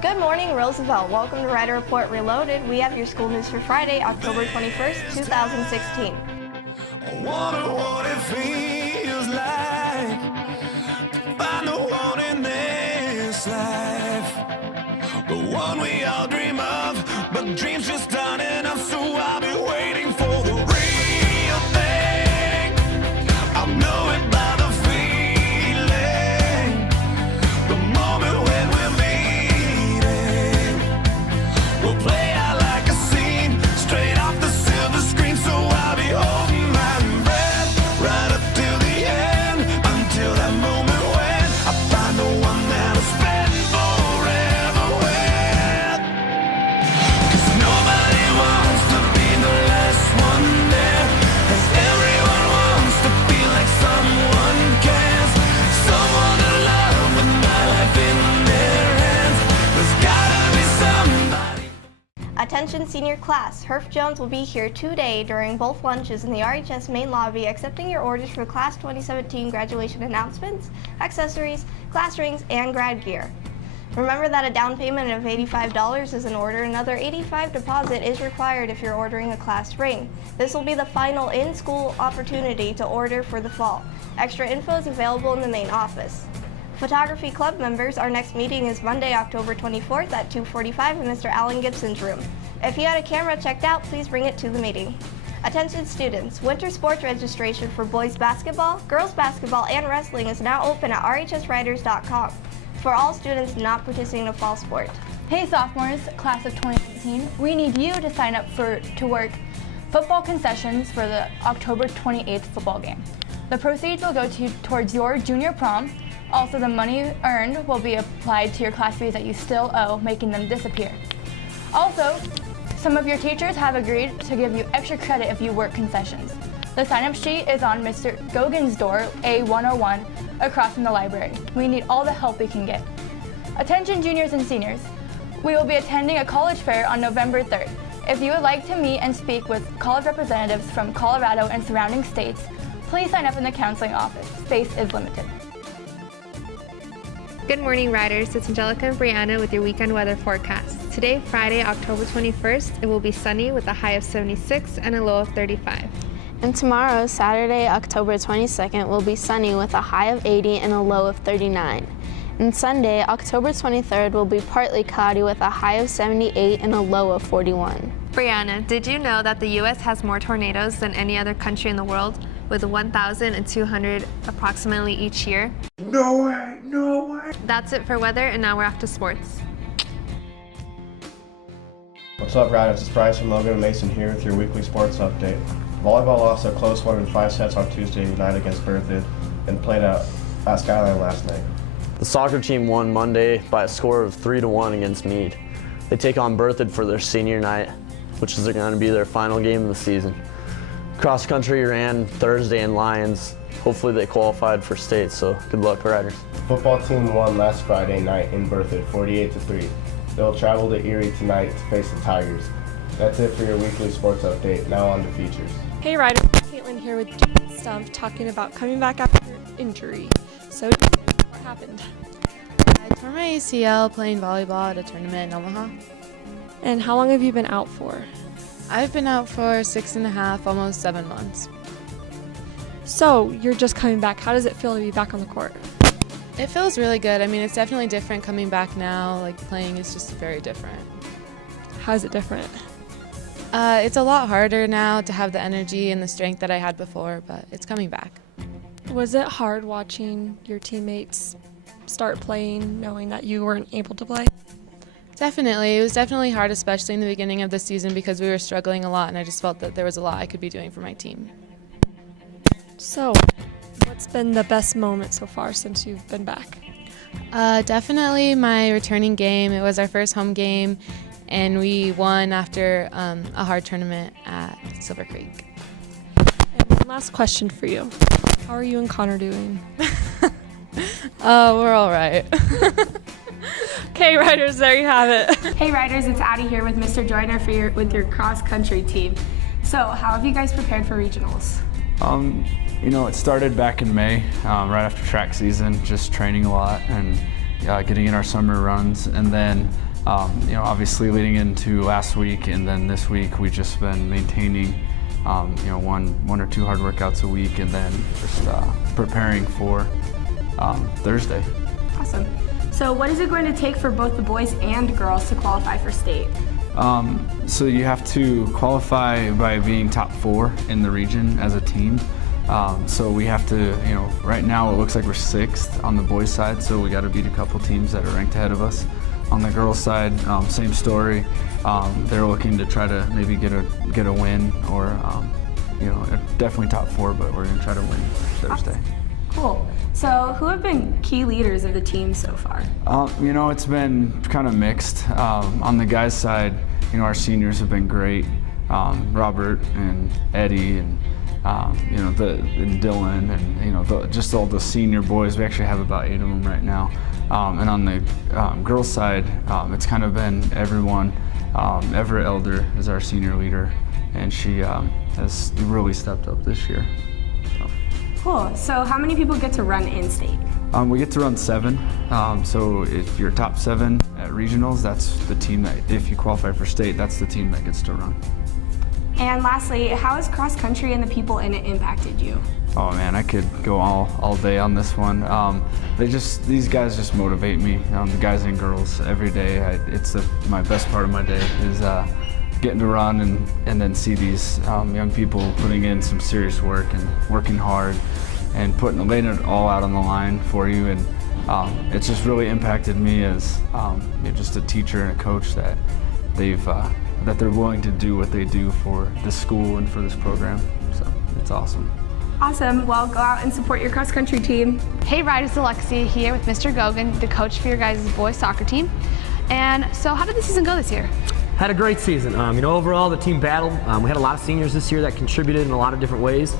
Good morning, Roosevelt. Welcome to Rider Report Reloaded. We have your school news for Friday, October 21st, 2016. I wonder what it feels like to find the one in this life, the one we all dream of, but dreams just aren't enough, so I'll be waiting for the real thing. I'll know it by the feeling, the moment when we're meeting. We'll play out like a scene, straight off the silver screen, so I'll be holding my breath right up till the end, until that moment when I find the one that I'll spend forever with. 'Cause nobody wants to be the last one there, as everyone wants to feel like someone cares, someone to love with my life in their hands. There's gotta be somebody. Attention senior class, Herf Jones will be here today during both lunches in the RHS main lobby accepting your orders for class 2017 graduation announcements, accessories, class rings, and grad gear. Remember that a down payment of $85 is in order. Another $85 deposit is required if you're ordering a class ring. This will be the final in-school opportunity to order for the fall. Extra info is available in the main office. Photography Club members, our next meeting is Monday, October 24th at 2:45 in Mr. Alan Gibson's room. If you had a camera checked out, please bring it to the meeting. Attention students, winter sports registration for boys basketball, girls basketball, and wrestling is now open at rhsriders.com for all students not participating in a fall sport. Hey sophomores, class of 2018, we need you to sign up to work football concessions for the October 28th football game. The proceeds will go towards your junior prom. Also, the money earned will be applied to your class fees that you still owe, making them disappear. Also, some of your teachers have agreed to give you extra credit if you work concessions. The sign-up sheet is on Mr. Gogan's door, A101, across from the library. We need all the help we can get. Attention juniors and seniors, we will be attending a college fair on November 3rd. If you would like to meet and speak with college representatives from Colorado and surrounding states, please sign up in the counseling office. Space is limited. Good morning, riders. It's Angelica and Brianna with your weekend weather forecast. Today, Friday, October 21st, it will be sunny with a high of 76 and a low of 35. And tomorrow, Saturday, October 22nd, will be sunny with a high of 80 and a low of 39. And Sunday, October 23rd, will be partly cloudy with a high of 78 and a low of 41. Brianna, did you know that the U.S. has more tornadoes than any other country in the world, with 1,200 approximately each year? No way, no way. That's it for weather, and now we're off to sports. What's up, riders? It's Bryce from Logan and Mason here with your weekly sports update. Volleyball lost a close one in 5 sets on Tuesday night against Berthoud and played out at Skyline last night. The soccer team won Monday by a score of 3-1 against Meade. They take on Berthoud for their senior night, which is going to be their final game of the season. Cross country ran Thursday in Lions. Hopefully they qualified for state, so good luck, riders. The football team won last Friday night in Berthoud, 48-3. They'll travel to Erie tonight to face the Tigers. That's it for your weekly sports update. Now on to features. Hey riders, Caitlin here with Stump talking about coming back after injury. So, what happened? I tore my ACL playing volleyball at a tournament in Omaha. And how long have you been out for? I've been out for 6.5, almost 7 months. So, you're just coming back. How does it feel to be back on the court? It feels really good. I mean, it's definitely different coming back now. Like, playing is just very different. How is it different? It's a lot harder now to have the energy and the strength that I had before, but it's coming back. Was it hard watching your teammates start playing, knowing that you weren't able to play? Definitely. It was definitely hard, especially in the beginning of the season because we were struggling a lot, and I just felt that there was a lot I could be doing for my team. So, what's been the best moment so far since you've been back? Definitely my returning game. It was our first home game, and we won after a hard tournament at Silver Creek. And one last question for you. How are you and Connor doing? We're all right. Okay, riders, there you have it. Hey riders, it's Addie here with Mr. Joyner with your cross country team. So, how have you guys prepared for regionals? You know, it started back in May, right after track season, just training a lot and getting in our summer runs, and then obviously leading into last week and then this week, we've just been maintaining one or two hard workouts a week, and then just preparing for Thursday. Awesome. So what is it going to take for both the boys and girls to qualify for state? So you have to qualify by being top 4 in the region as a team. So we have to, right now it looks like we're 6th on the boys' side, so we got to beat a couple teams that are ranked ahead of us. On the girls' side, same story. They're looking to try to maybe get a win, or definitely top 4, but we're going to try to win Thursday. Cool. So who have been key leaders of the team so far? It's been kind of mixed. On the guys' side, our seniors have been great. Robert and Eddie and and Dylan and just all the senior boys. We actually have about 8 of them right now. And on the girls' side, it's kind of been everyone. Everett Elder is our senior leader, and she has really stepped up this year. Cool. So how many people get to run in state? We get to run 7. So if you're top 7 at regionals, that's the team that, if you qualify for state, that's the team that gets to run. And lastly, how has cross country and the people in it impacted you? Oh man, I could go all day on this one. These guys just motivate me. The guys and girls every day. My best part of my day is getting to run and then see these young people putting in some serious work and working hard and laying it all out on the line for you. And it's just really impacted me as just a teacher and a coach that they're willing to do what they do for this school and for this program. So it's awesome. Awesome. Well, go out and support your cross country team. Hey Riders, Alexia here with Mr. Gogan, the coach for your guys' boys soccer team. And so how did the season go this year? Had a great season. Overall the team battled. We had a lot of seniors this year that contributed in a lot of different ways.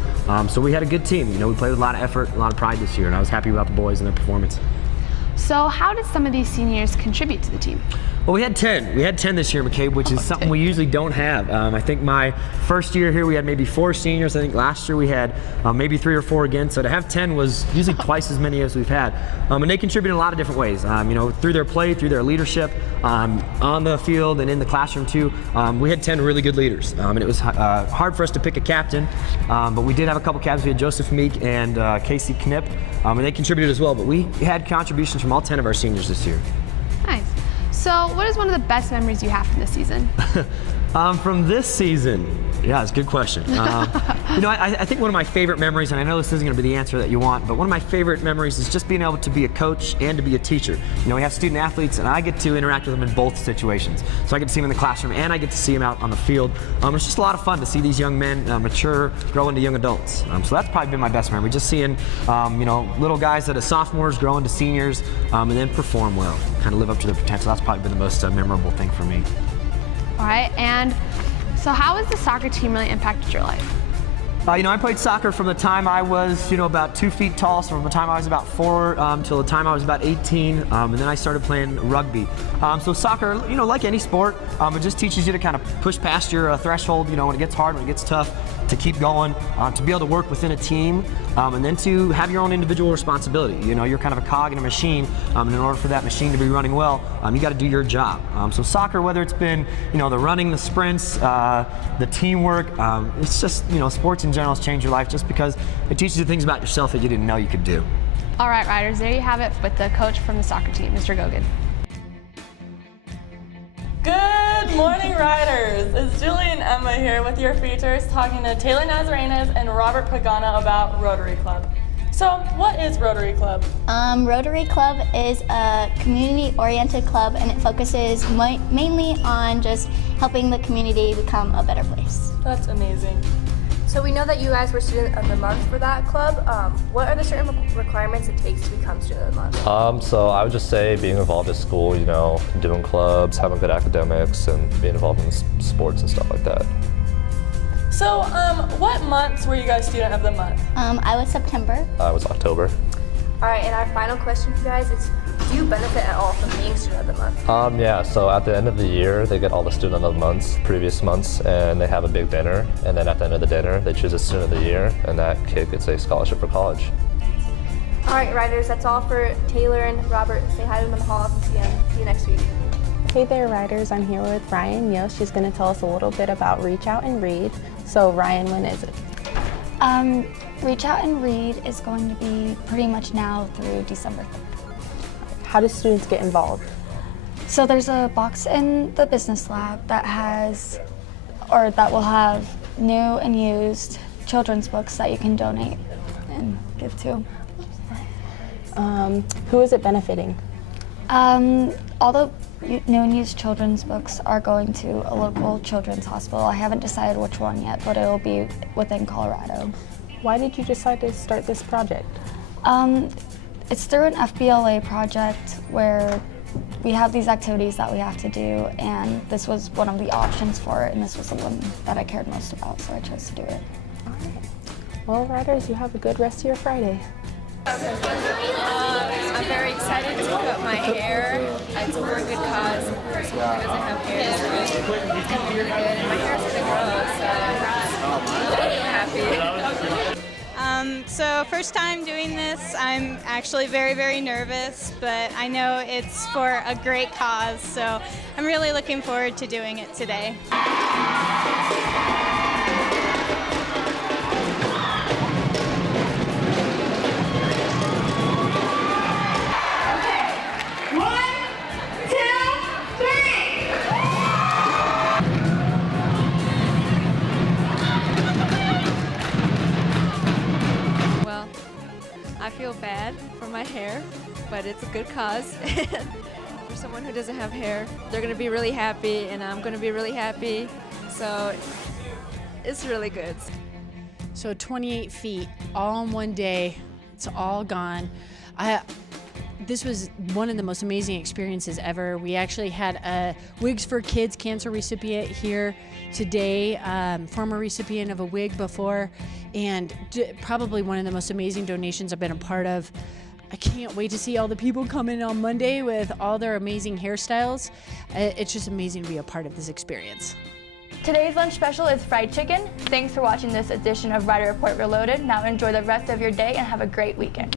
So we had a good team. We played with a lot of effort, a lot of pride this year, and I was happy about the boys and their performance. So how did some of these seniors contribute to the team? Well, we had 10. We had 10 this year, McCabe, which is something we usually don't have. I think my first year here we had maybe 4 seniors. I think last year we had maybe 3 or 4 again. So to have 10 was usually twice as many as we've had. And they contributed in a lot of different ways. Through their play, through their leadership, on the field and in the classroom too. We had 10 really good leaders. And it was hard for us to pick a captain, but we did have a couple captains. We had Joseph Meek and Casey Knipp, and they contributed as well. But we had contributions from all 10 of our seniors this year. Nice. So what is one of the best memories you have from this season? From this season, yeah, it's a good question. I think one of my favorite memories, and I know this isn't going to be the answer that you want, but one of my favorite memories is just being able to be a coach and to be a teacher. We have student athletes, and I get to interact with them in both situations. So I get to see them in the classroom, and I get to see them out on the field. It's just a lot of fun to see these young men mature, grow into young adults. So that's probably been my best memory, just seeing little guys that are sophomores grow into seniors, and then perform well, kind of live up to their potential. That's probably been the most memorable thing for me. All right, and so how has the soccer team really impacted your life? I played soccer from the time I was, about 2 feet tall, so from the time I was about 4 till the time I was about 18, and then I started playing rugby. So soccer, like any sport, it just teaches you to kind of push past your threshold, when it gets hard, when it gets tough, to keep going, to be able to work within a team, and then to have your own individual responsibility. You're kind of a cog in a machine, and in order for that machine to be running well, you got to do your job. So soccer, whether it's been, the running, the sprints, the teamwork, it's just, sports in general has changed your life just because it teaches you things about yourself that you didn't know you could do. All right, Riders, there you have it with the coach from the soccer team, Mr. Gogan. Good morning, Riders! It's Julie and Emma here with your features talking to Taylor Nazarenas and Robert Pagana about Rotary Club. So, what is Rotary Club? Rotary Club is a community-oriented club, and it focuses mainly on just helping the community become a better place. That's amazing. So we know that you guys were Student of the Month for that club. What are the certain requirements it takes to become Student of the Month? So I would just say being involved in school, doing clubs, having good academics, and being involved in sports and stuff like that. So what months were you guys Student of the Month? I was September. I was October. All right, and our final question for you guys is, do you benefit at all from being Student of the Month? Yeah, so at the end of the year, they get all the Student of the Months, previous months, and they have a big dinner. And then at the end of the dinner, they choose a Student of the Year, and that kid gets a scholarship for college. All right, Riders, that's all for Taylor and Robert. Say hi to them in the hall and see you next week. Hey there, Riders. I'm here with Ryan Yost. She's going to tell us a little bit about Reach Out and Read. So, Ryan, when is it? Reach Out and Read is going to be pretty much now through December 3rd. How do students get involved? So there's a box in the business lab that will have new and used children's books that you can donate and give to. Who is it benefiting? All the new and used children's books are going to a local children's hospital. I haven't decided which one yet, but it'll be within Colorado. Why did you decide to start this project? It's through an FBLA project where we have these activities that we have to do, and this was one of the options for it, and this was the one that I cared most about, so I chose to do it. All right. Well, Riders, you have a good rest of your Friday. I'm very excited to cut my hair. It's for a good cause. For someone who doesn't have hair, so it's going to be really good. And my hair's going to grow, so I'm really happy. So first time doing this, I'm actually very, very nervous, but I know it's for a great cause, so I'm really looking forward to doing it today. I feel bad for my hair, but it's a good cause. For someone who doesn't have hair, they're going to be really happy, and I'm going to be really happy. So it's really good. So 28 feet, all in one day. It's all gone. This was one of the most amazing experiences ever. We actually had a Wigs for Kids cancer recipient here today, former recipient of a wig before, and probably one of the most amazing donations I've been a part of. I can't wait to see all the people come in on Monday with all their amazing hairstyles. It's just amazing to be a part of this experience. Today's lunch special is fried chicken. Thanks for watching this edition of Rider Report Reloaded. Now enjoy the rest of your day and have a great weekend.